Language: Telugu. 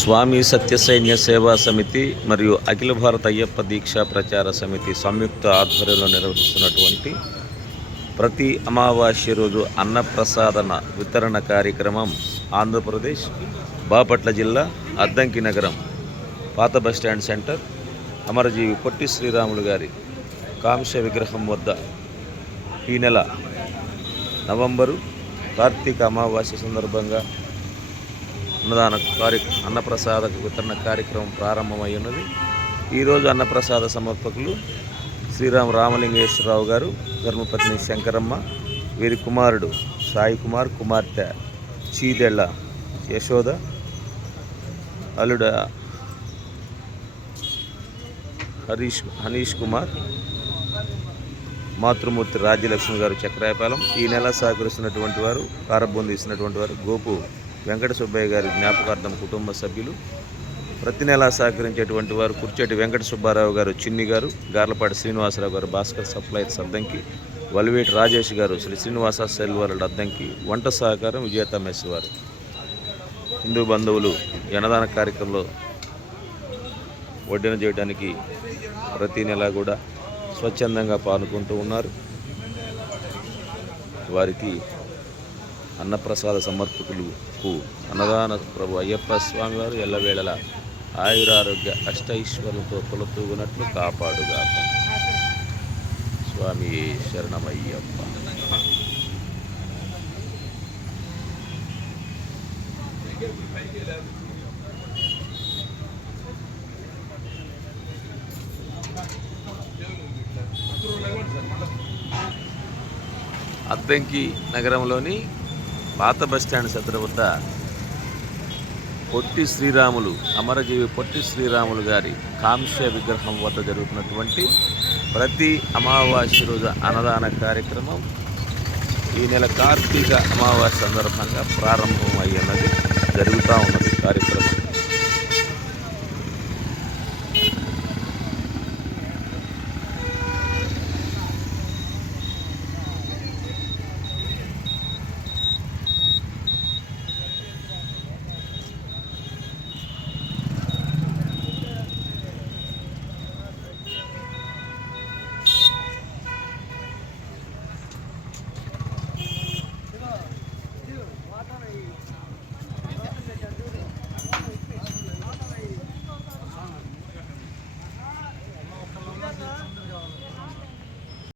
స్వామి సత్యసైన్య సేవా సమితి మరియు అఖిల భారత అయ్యప్ప దీక్షా ప్రచార సమితి సంయుక్త ఆధ్వర్యంలో నిర్వహిస్తున్నటువంటి ప్రతి అమావాస్య రోజు అన్నప్రసాదన వితరణ కార్యక్రమం ఆంధ్రప్రదేశ్ బాపట్ల జిల్లా అద్దంకి నగరం పాత బస్టాండ్ సెంటర్ అమరజీవి పొట్టి శ్రీరాములు గారి కాంస్య విగ్రహం వద్ద ఈ నెల నవంబరు కార్తీక అమావాస్య సందర్భంగా అన్నప్రసాద వితరణ కార్యక్రమం ప్రారంభమై ఉన్నది. ఈరోజు అన్నప్రసాద సమర్పకులు రామలింగేశ్వరరావు గారు, ధర్మపత్ని శంకరమ్మ, వీరి కుమారుడు సాయి కుమార్, కుమార్తె చీదెళ్ళ యశోద, అల్లుడ హనీష్ కుమార్, మాతృమూర్తి రాజ్యలక్ష్మి గారు చక్రాయపాలెం. ఈ నెల సహకరిస్తున్నటువంటి వారు, కారబొందిస్తున్నటువంటి వారు గోపు వెంకట సుబ్బయ్య గారి జ్ఞాపకార్థం కుటుంబ సభ్యులు. ప్రతి నెలా సహకరించేటువంటి వారు కుర్చేటి వెంకట సుబ్బారావు గారు, చిన్ని గారు, గార్లపాటి శ్రీనివాసరావు గారు, భాస్కర్ సప్లైర్స్ అద్దంకి, వలివేటి రాజేష్ గారు, శ్రీ శ్రీనివాస సెల్వరుడు అద్దంకి. వంట సహకారం విజేత మెస్ వారు. హిందూ బంధువులు అన్నదాన కార్యక్రమంలో వడ్డన చేయడానికి ప్రతి నెల కూడా స్వచ్ఛందంగా పాల్గొంటూ ఉన్నారు. వారికి అన్నప్రసాద సమర్పకులకు అన్నదాన ప్రభు అయ్యప్ప స్వామి వారు ఎల్లవేళలా ఆయురారోగ్య అష్టైశ్వర్యంతో కొలుతూగునట్లు కాపాడుగాక. స్వామి శరణమయ్యప్ప. అద్దంకి నగరంలోని పాత బస్టాండ్ సెంటర్ వద్ద పొట్టి శ్రీరాములు, అమరజీవి పొట్టి శ్రీరాములు గారి కాంస్య విగ్రహం వద్ద జరుగుతున్నటువంటి ప్రతి అమావాస్య రోజు అన్నదాన కార్యక్రమం ఈ నెల కార్తీక అమావాస్య సందర్భంగా ప్రారంభమయ్యన్నది జరుగుతూ ఉన్నది కార్యక్రమం.